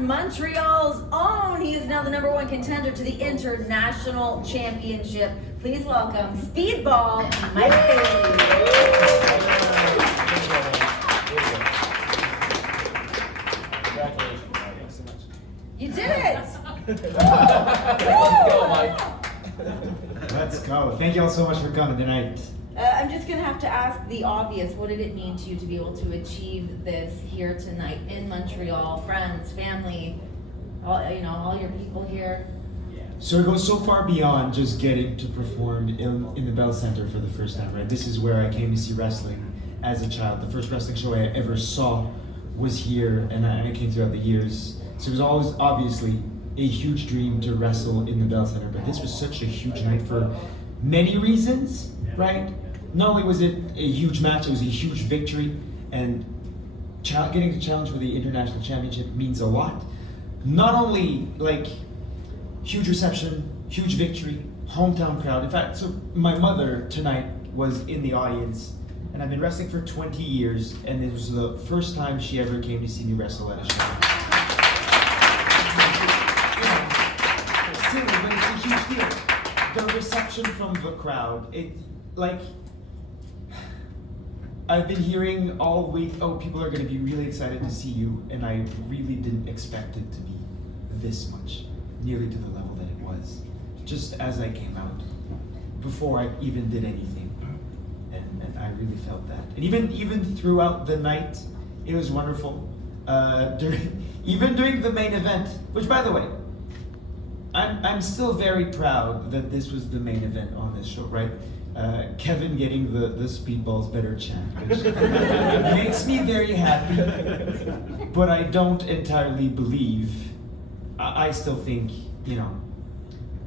on, Montreal's own. He is now the #1 contender to the International Championship. Please welcome Speedball, Mike Bailey. Congratulations. Thanks so much. You did it! Let's go, Mike. Let's go. Thank you all so much for coming tonight. I'm just gonna have to ask the obvious. What did it mean to you to be able to achieve this here tonight in Montreal? Friends, family, all your people here. So it goes so far beyond just getting to perform in the Bell Center for the first time, right? This is where I came to see wrestling as a child. The first wrestling show I ever saw was here, and I came throughout the years. So it was always obviously a huge dream to wrestle in the Bell Center, but this was such a huge night for many reasons, right? Not only was it a huge match, it was a huge victory, and getting to challenge for the International Championship means a lot. Not only like huge reception, huge victory, hometown crowd. In fact, so my mother tonight was in the audience, and I've been wrestling for 20 years, and it was the first time she ever came to see me wrestle at a show. Silly, but it's a huge deal. The reception from the crowd, I've been hearing all week, oh, people are going to be really excited to see you, and I really didn't expect it to be this much, nearly to the level that it was, just as I came out, before I even did anything, and I really felt that. And even throughout the night, it was wonderful. During the main event, which, by the way, I'm still very proud that this was the main event on this show, right? Kevin getting the Speedball's better chant, which makes me very happy, but I don't entirely believe. I still think,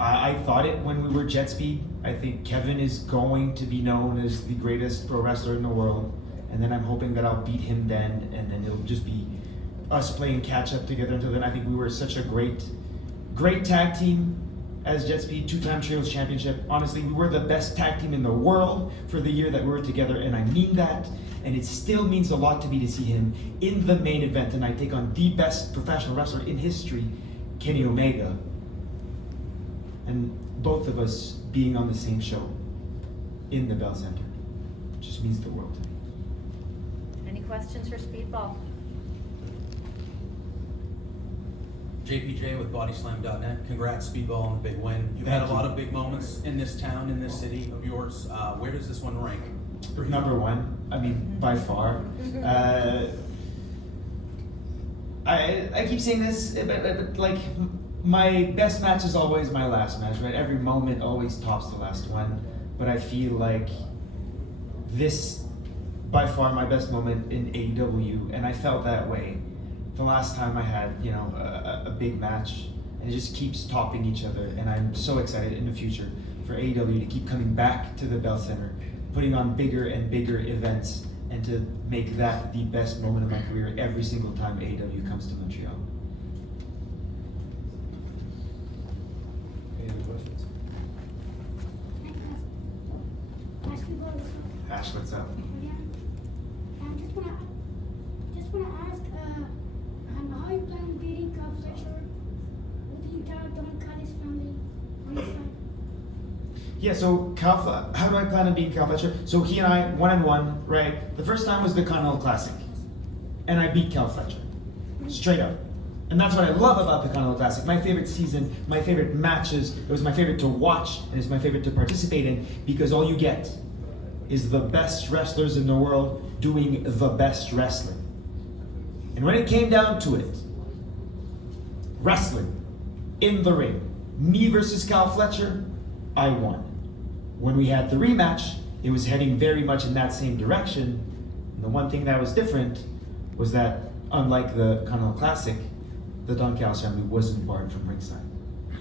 I thought it when we were Jet Speed. I think Kevin is going to be known as the greatest pro wrestler in the world, and then I'm hoping that I'll beat him then, and then it'll just be us playing catch up together. Until then, I think we were such a great tag team as Jet Speed, 2-time Trios Championship. Honestly, we were the best tag team in the world for the year that we were together, and I mean that. And it still means a lot to me to see him in the main event, and I take on the best professional wrestler in history, Kenny Omega. And both of us being on the same show in the Bell Center just means the world to me. Any questions for Speedball? JPJ with BodySlam.net. Congrats, Speedball, on the big win. You've had a lot of big moments in this town, in this city of yours. Where does this one rank? #1, I mean, by far. I keep saying this, but like, my best match is always my last match, right? Every moment always tops the last one. But I feel like this, by far, my best moment in AEW, and I felt that way the last time I had, a big match, and it just keeps topping each other. And I'm so excited in the future for AEW to keep coming back to the Bell Center, putting on bigger and bigger events, and to make that the best moment of my career every single time AEW comes to Montreal. Any other questions? Ash, what's up? I just wanna ask, how you plan on beating Carl Fletcher with the entire Don Callis family on the side? Yeah, so how do I plan on beating Cal Fletcher? So he and I, 1-1, right? The first time was the Continental Classic, and I beat Cal Fletcher, straight up. And that's what I love about the Continental Classic. My favorite season, my favorite matches, it was my favorite to watch, and it's my favorite to participate in, because all you get is the best wrestlers in the world doing the best wrestling. And when it came down to it, wrestling in the ring, me versus Cal Fletcher, I won. When we had the rematch, it was heading very much in that same direction. And the one thing that was different was that, unlike the Continental Classic, the Don Callis family wasn't barred from ringside.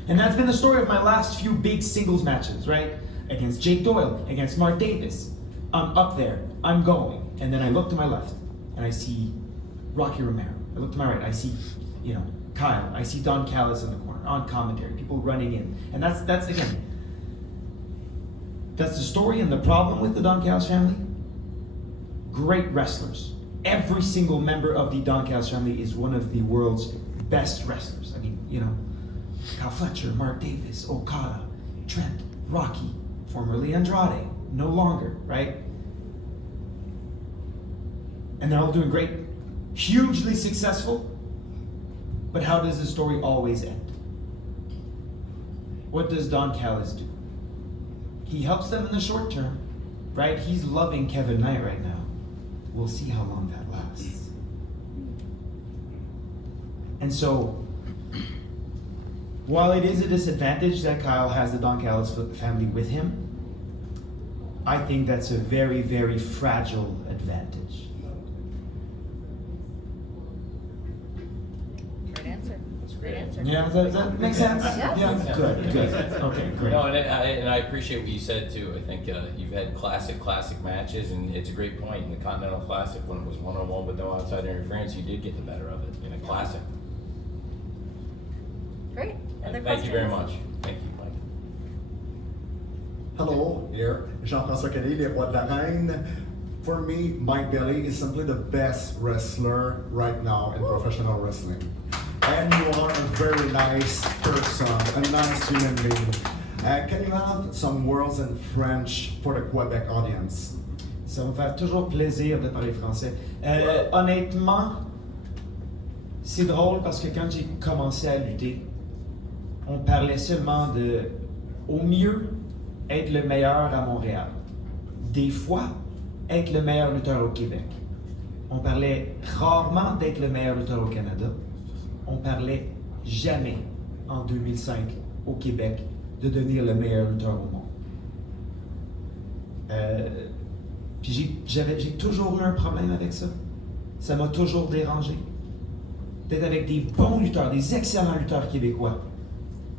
And that's been the story of my last few big singles matches, right? Against Jake Doyle, against Mark Davis. I'm up there, I'm going. And then I look to my left, and I see Rocky Romero. I look to my right, I see, Kyle. I see Don Callis in the corner, on commentary, people running in. And that's again, that's the story and the problem with the Don Callis family. Great wrestlers. Every single member of the Don Callis family is one of the world's best wrestlers. I mean, Kyle Fletcher, Mark Davis, Okada, Trent, Rocky, formerly Andrade, no longer, right? And they're all doing great, hugely successful. But how does the story always end? What does Don Callis do? He helps them in the short term, right? He's loving Kevin Knight right now. We'll see how long that lasts. And so, while it is a disadvantage that Kyle has the Don Callis family with him, I think that's a very, very fragile advantage. Great answer. Great answer. Yeah, does that make sense? Yeah. Good. Okay, great. No, and I appreciate what you said too. I think you've had classic matches, and it's a great point. In the Continental Classic, when it was one-on-one with no outside interference, you did get the better of it in a classic. Great. Other Thank questions? you very much. Thank you, Mike. Hello, here, Jean-François Cadet, Les Rois de la Reine. For me, Mike Bailey is simply the best wrestler right now in professional wrestling. And you are a very nice person, a nice human being. Can you have some words in French for the Quebec audience? Ça me fait toujours plaisir de parler français. Honnêtement, c'est drôle parce que quand j'ai commencé à lutter, on parlait seulement de, au mieux, être le meilleur à Montréal. Des fois, être le meilleur lutteur au Québec. On parlait rarement d'être le meilleur lutteur au Canada. On parlait jamais, en 2005, au Québec, de devenir le meilleur lutteur au monde. Puis j'ai toujours eu un problème avec ça. Ça m'a toujours dérangé. D'être avec des bons lutteurs, des excellents lutteurs québécois,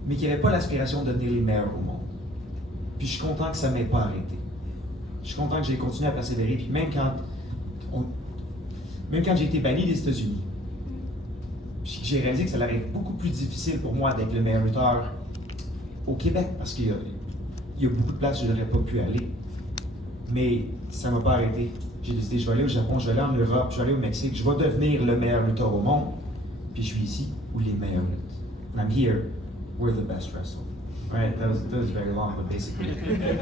mais qui n'avaient pas l'aspiration de devenir les meilleurs au monde. Puis je suis content que ça ne m'ait pas arrêté. Je suis content que j'ai continué à persévérer. Puis même quand j'ai été banni des États-Unis, j'ai réalisé que ça allait être beaucoup plus difficile pour moi d'être le meilleur lutteur au Québec, parce qu'il y a beaucoup de places où je n'aurais pas pu aller. Mais ça ne m'a pas arrêté. J'ai décidé, je vais aller au Japon, je vais aller en Europe, je vais aller au Mexique, je vais devenir le meilleur lutteur au monde. Puis je suis ici où les meilleurs luttent. And I'm here, we're the best wrestler. Right? That was very long, but basically. Break it down.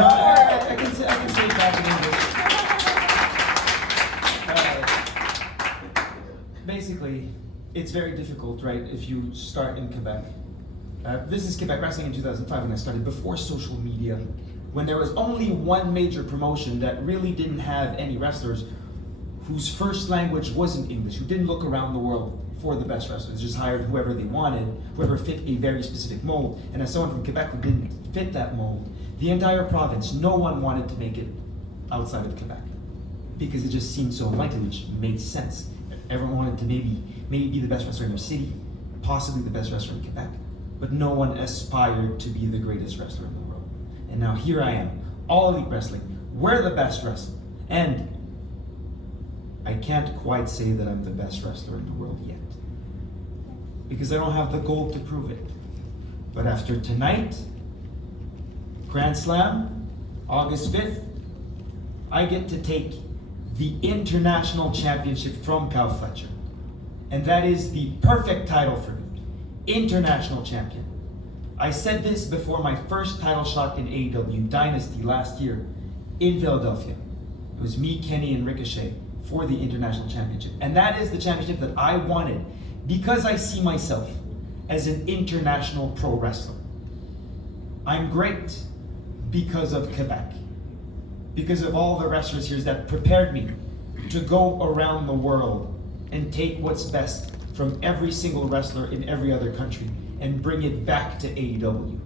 No, I can say it back in English. Basically, it's very difficult, right, if you start in Quebec. This is Quebec Wrestling in 2005 when I started, before social media, when there was only one major promotion that really didn't have any wrestlers whose first language wasn't English, who didn't look around the world for the best wrestlers, just hired whoever they wanted, whoever fit a very specific mold. And as someone from Quebec who didn't fit that mold, the entire province, no one wanted to make it outside of Quebec because it just seemed so unlikely, which made sense. Everyone wanted to maybe be the best wrestler in their city, possibly the best wrestler in Quebec, but no one aspired to be the greatest wrestler in the world. And now here I am, All Elite Wrestling, we're the best wrestler, and I can't quite say that I'm the best wrestler in the world yet, because I don't have the gold to prove it. But after tonight, Grand Slam, August 5th, I get to take the International Championship from Kyle Fletcher. And that is the perfect title for me, International Champion. I said this before my first title shot in AEW Dynasty last year in Philadelphia. It was me, Kenny, and Ricochet for the International Championship. And that is the championship that I wanted because I see myself as an international pro wrestler. I'm great because of Quebec, because of all the wrestlers here that prepared me to go around the world and take what's best from every single wrestler in every other country and bring it back to AEW.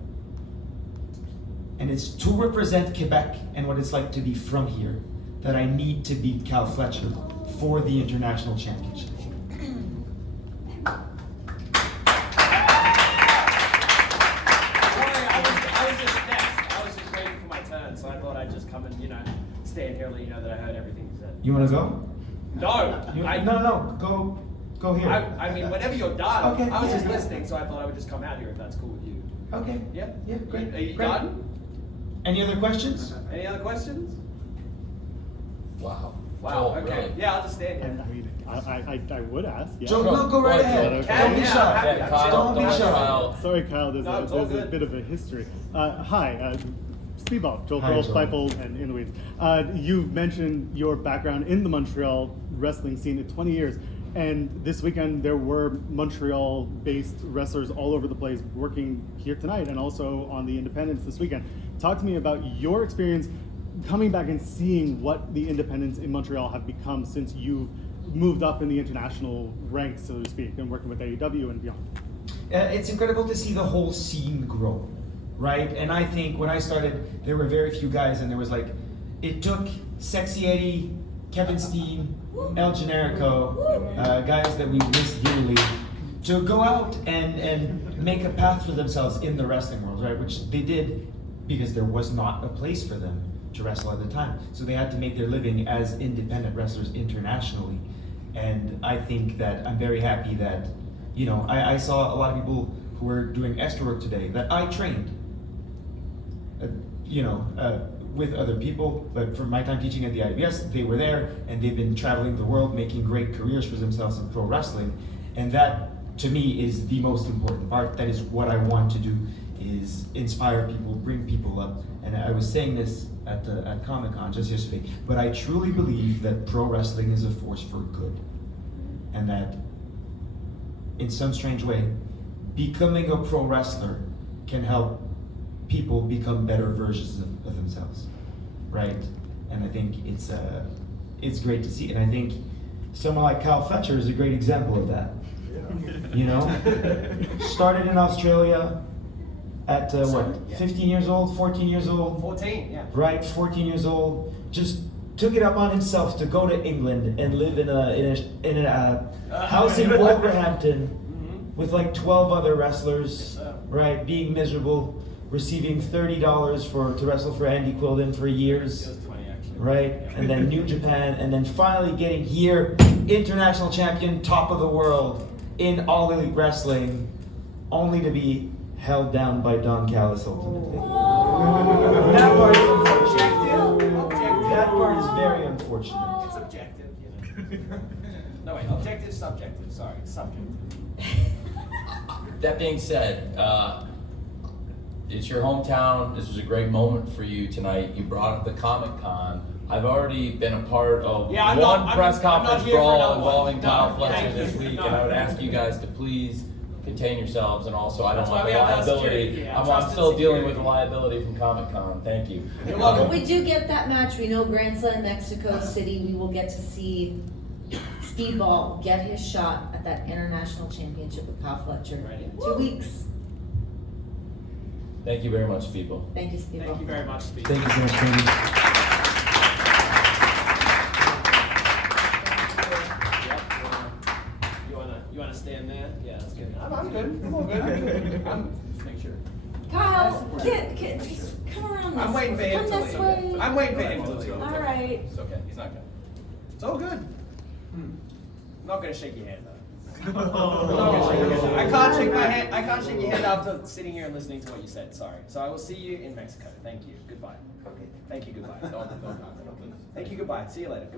And it's to represent Quebec and what it's like to be from here that I need to beat Cal Fletcher for the International Championship. I was just waiting for my turn, so I thought I'd just come and, stand here and let you know that I heard everything you said. You want to go? No, No, go here. I mean, whenever you're done, Okay, I was just yeah. listening, so I thought I would just come out here if that's cool with you. Okay. Yeah? Yeah, great. Are you great. done? Any other questions? Any other questions? Wow. Wow. Joel, Okay. really? Yeah, I'll just stand And here. I mean, I would ask. Yeah. Joe, no, go right ahead. Okay. Don't be Yeah, shy. happy. Yeah, Kyle, Don't be don't shy. Kyle. Sorry, Kyle. There's, No, it's all a good. bit of a history. Hi, Speedball, Joel Hi, Pearl, Joel. Feifel, and In the Weeds. You mentioned your background in the Montreal wrestling scene at 20 years. And this weekend, there were Montreal-based wrestlers all over the place working here tonight and also on the Independents this weekend. Talk to me about your experience coming back and seeing what the Independents in Montreal have become since you've moved up in the international ranks, so to speak, and working with AEW and beyond. It's incredible to see the whole scene grow, right? And I think when I started, there were very few guys, and there was like, it took Sexy Eddie, Kevin Steen, El Generico, guys that we miss dearly, to go out and make a path for themselves in the wrestling world, right? Which they did because there was not a place for them to wrestle at the time. So they had to make their living as independent wrestlers internationally. And I think that I'm very happy that, you know, I saw a lot of people who were doing extra work today that I trained, with other people, but from my time teaching at the IWS, they were there and they've been traveling the world, making great careers for themselves in pro wrestling. And that, to me, is the most important part. That is what I want to do, is inspire people, bring people up. And I was saying this at Comic-Con just yesterday, but I truly believe that pro wrestling is a force for good. And that, in some strange way, becoming a pro wrestler can help people become better versions of themselves, right? And I think it's great to see. And I think someone like Kyle Fletcher is a great example of that. You know, started in Australia at what, 15 years old, 14 years old, 14. Yeah. right? 14 years old, just took it up on himself to go to England and live in a house in Wolverhampton with like 12 other wrestlers, right? Being miserable, receiving $30 to wrestle for Andy Quildan for It years, was 20 actually. right? And then New Japan, and then finally getting here, international champion, top of the world in All Elite Wrestling, only to be held down by Don Callis ultimately. That part is unfortunate. Objective. That part is very unfortunate. It's objective, you know. No, wait, objective, subjective. Sorry, subjective. That being said, it's your hometown. This was a great moment for you tonight. You brought up the Comic-Con. I've already been a part of Yeah, I'm one not- press I'm not conference here for brawl another one. involving No, Kyle Fletcher thank this you. week, No. and I would ask you guys to please contain yourselves, and also I don't That's want why the we have that liability. security, yeah, I'm trusted still dealing security. with the liability from Comic-Con. Thank you. You're welcome. We do get that match. We know Grand Slam, Mexico City. We will get to see Speedball get his shot at that international championship with Kyle Fletcher. Right. 2 weeks. Thank you very much, people. Thank you, Speedball. Thank you very much, Steve. Thank you so much, Tony. Yep. You wanna stand there? Yeah, that's good. I'm good. I'm all good. Just make sure. Kyle, just come around this I'm waiting for him Come to this leave. way. I'm waiting for him to leave. All right. It's okay. He's not good. It's all good. I'm not gonna shake your hand though. I'm not gonna shake your hand. I can't shake my hand. I can't shake your hand after sitting here and listening to what you said. Sorry. So I will see you in Mexico. Thank you. Goodbye. Thank you. Goodbye. Thank you. Goodbye. See you later. Goodbye.